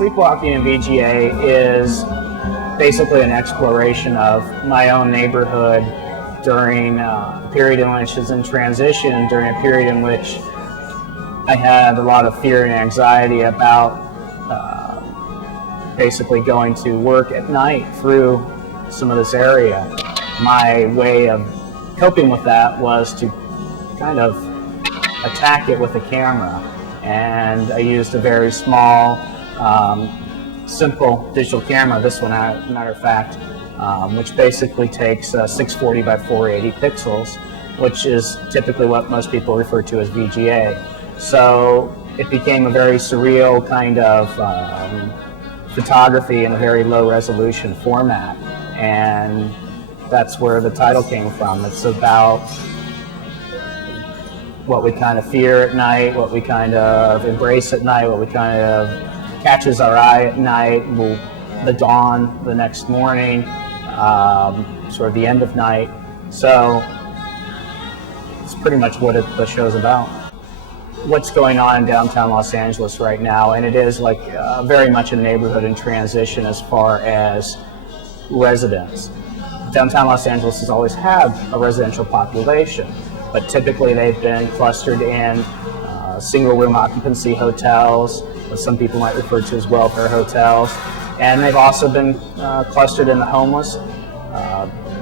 Sleepwalking in VGA is basically an exploration of my own neighborhood during a period in which is in transition, during a period in which I had a lot of fear and anxiety about basically going to work at night through some of this area. My way of coping with that was to kind of attack it with a camera, and I used a very small, simple digital camera, this one as a matter of fact, which basically takes 640 by 480 pixels, which is typically what most people refer to as VGA. So it became a very surreal kind of photography in a very low resolution format, and that's where the title came from. It's about what we kind of fear at night, what we kind of embrace at night, what we kind of catches our eye at night, the dawn the next morning, sort of the end of night. So it's pretty much what the show's about. What's going on in downtown Los Angeles right now, and it is like very much a neighborhood in transition as far as residents. Downtown Los Angeles has always had a residential population, but typically they've been clustered in single room occupancy hotels, what some people might refer to as welfare hotels, and they've also been clustered in the homeless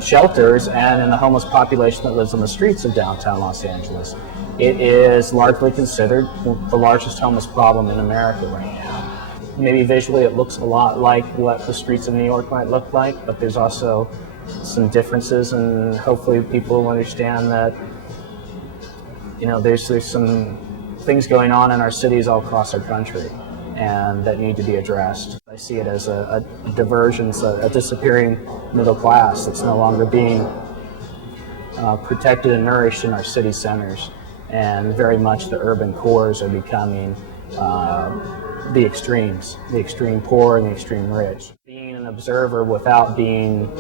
shelters and in the homeless population that lives on the streets of downtown Los Angeles. It is largely considered the largest homeless problem in America right now. Maybe visually it looks a lot like what the streets of New York might look like, but there's also some differences, and hopefully people will understand that, you know, there's some things going on in our cities all across our country and that need to be addressed. I see it as a divergence, a disappearing middle class that's no longer being protected and nourished in our city centers, and very much the urban cores are becoming the extremes, the extreme poor and the extreme rich. Being an observer without being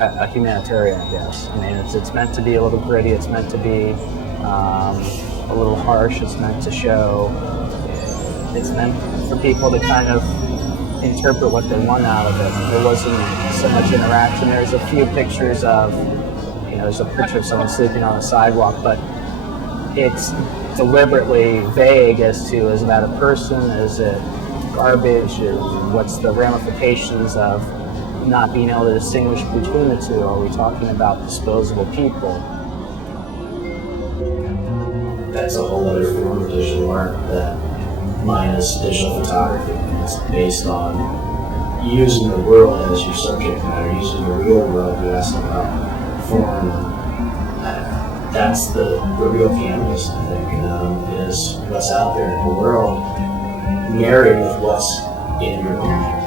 a humanitarian, I guess. I mean, it's meant to be a little gritty, it's meant to be a little harsh, it's meant to show, it's meant for people to kind of interpret what they want out of it. There wasn't so much interaction. There's a few pictures of, you know, there's a picture of someone sleeping on the sidewalk, but it's deliberately vague as to, is that a person, is it garbage, what's the ramifications of not being able to distinguish between the two? Are we talking about disposable people? That's a whole other form of digital art that minus digital photography. It's based on using the world as your subject matter, using the real world. You asked about form. That's the real canvas, I think, is what's out there in the world, married with what's in your own.